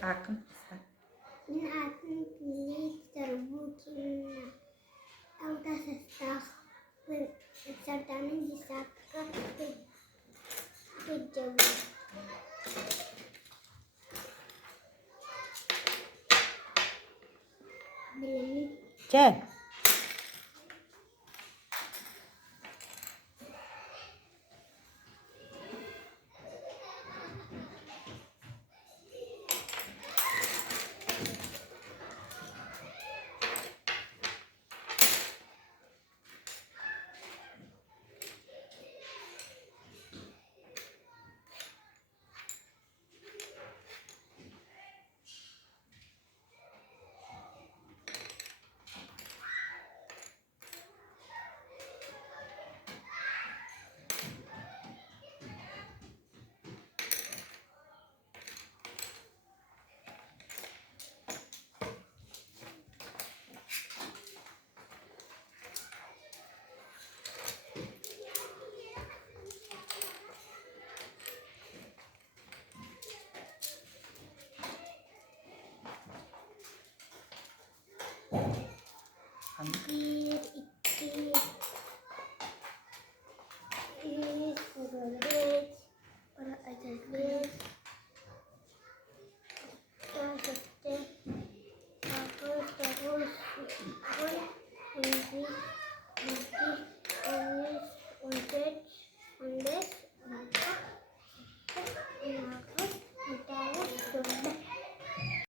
akan istan. Din akan pilih terbuka autasastak sertana disaka kejauhan. Belum Cek. bir iki üç dört para aja belas terus terus terus